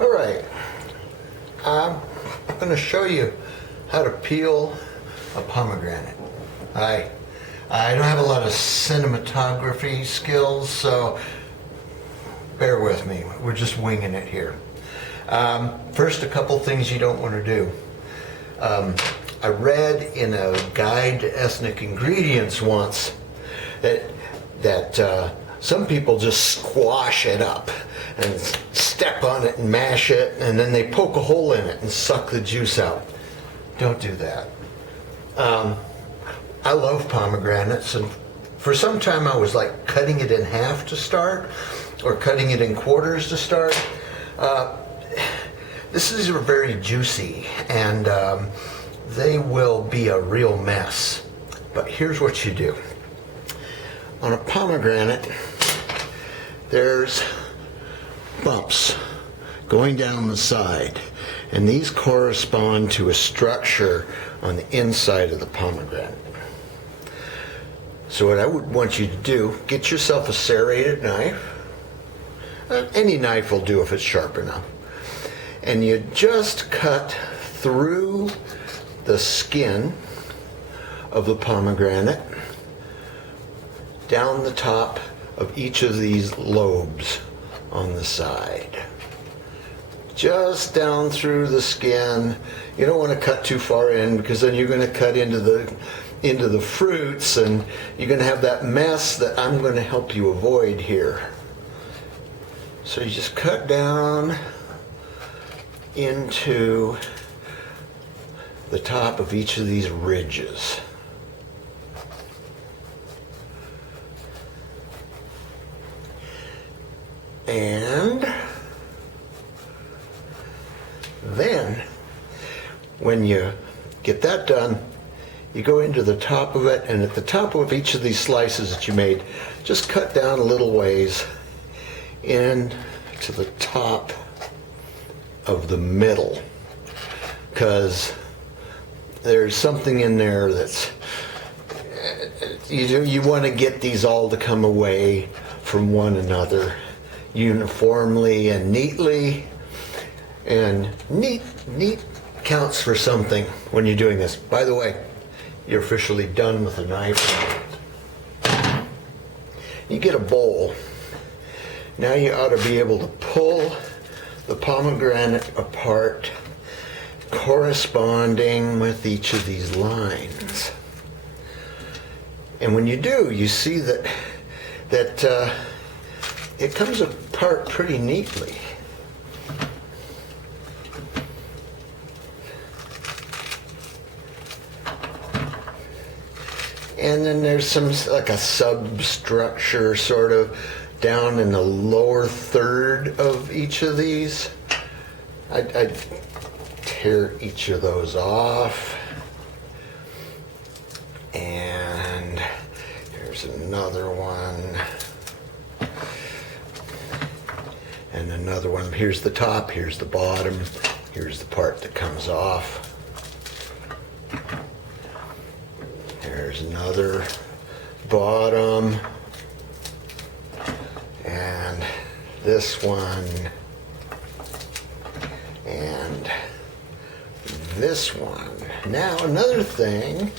All right, I'm going to show you how to peel a pomegranate. I don't have a lot of cinematography skills, so bear with me. We're just winging it here. First, a couple things you don't want to do. I read in a guide to ethnic ingredients once that some people just squash it up and step on it and mash it, and then they poke a hole in it and suck the juice out. Don't do that. I love pomegranates, and for some time I was like cutting it in half to start, or cutting it in quarters to start. This is very juicy, and they will be a real mess. But here's what you do. On a pomegranate, there's bumps going down the side, and these correspond to a structure on the inside of the pomegranate. So what I would want you to do, get yourself a serrated knife. Any knife will do if it's sharp enough. And you just cut through the skin of the pomegranate down the top of each of these lobes on the side. Just down through the skin. You don't want to cut too far in, because then you're going to cut into the fruits, and you're going to have that mess that I'm going to help you avoid here. So you just cut down into the top of each of these ridges. And then, when you get that done, you go into the top of it, and at the top of each of these slices that you made, just cut down a little ways into the top of the middle, because there's something in there that's, you want to get these all to come away from one another uniformly and neatly. And neat counts for something when you're doing this. By the way, you're officially done with the knife. You get a bowl. Now you ought to be able to pull the pomegranate apart, corresponding with each of these lines. And when you do, you see that it comes apart pretty neatly. And then there's some, like a substructure sort of down in the lower third of each of these. I'd tear each of those off. And here's another one. And another one. Here's the top, here's the bottom, here's the part that comes off. There's another bottom, and this one, and this one. Now another thing,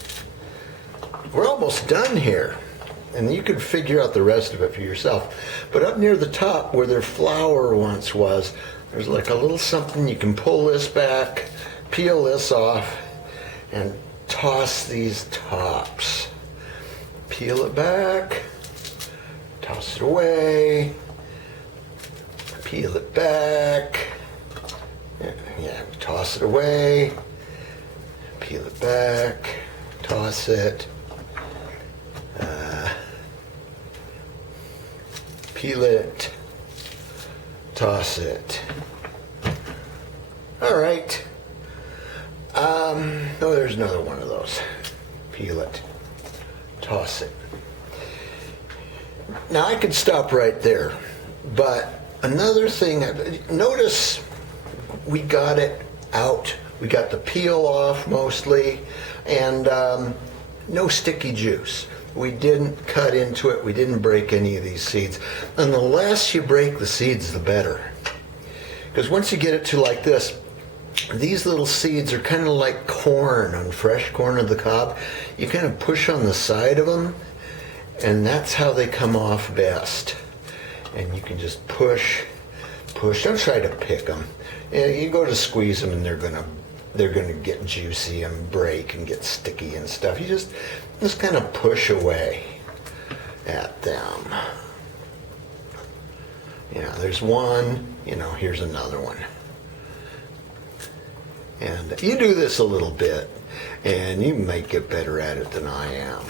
we're almost done here, and you can figure out the rest of it for yourself. But up near the top where their flower once was, there's like a little something. You can pull this back, peel this off, and toss these tops. Peel it back, toss it away, peel it back, yeah, toss it away, peel it back, toss it, peel it, toss it. All right. Oh, there's another one of those. Peel it, toss it. Now I could stop right there, but another thing, notice we got it out. We got the peel off mostly, and no sticky juice. We didn't cut into it. We didn't break any of these seeds. And the less you break the seeds, the better. Because once you get it to like this, these little seeds are kind of like corn, on fresh corn of the cob. You kind of push on the side of them, and that's how they come off best. And you can just push. Don't try to pick them. You go to squeeze them, and they're gonna get juicy and break and get sticky and stuff. You just kind of push away at them. There's one. Here's another one. And you do this a little bit, and you might get better at it than I am.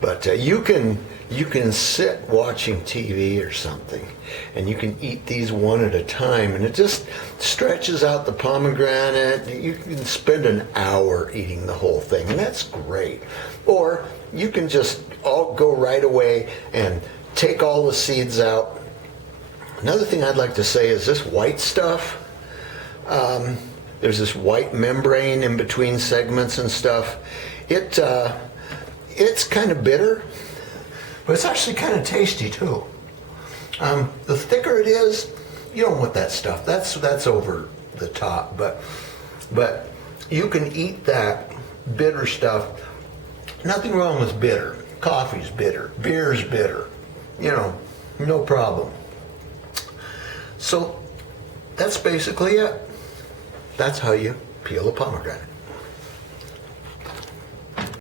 But you can sit watching TV or something, and you can eat these one at a time, and it just stretches out the pomegranate. You can spend an hour eating the whole thing, and that's great. Or you can just all go right away and take all the seeds out. Another thing I'd like to say is this white stuff. There's this white membrane in between segments and stuff. It's kind of bitter, but it's actually kind of tasty too. The thicker it is, you don't want that stuff. That's over the top. But you can eat that bitter stuff. Nothing wrong with bitter. Coffee's bitter. Beer's bitter. No problem. So that's basically it. That's how you peel a pomegranate.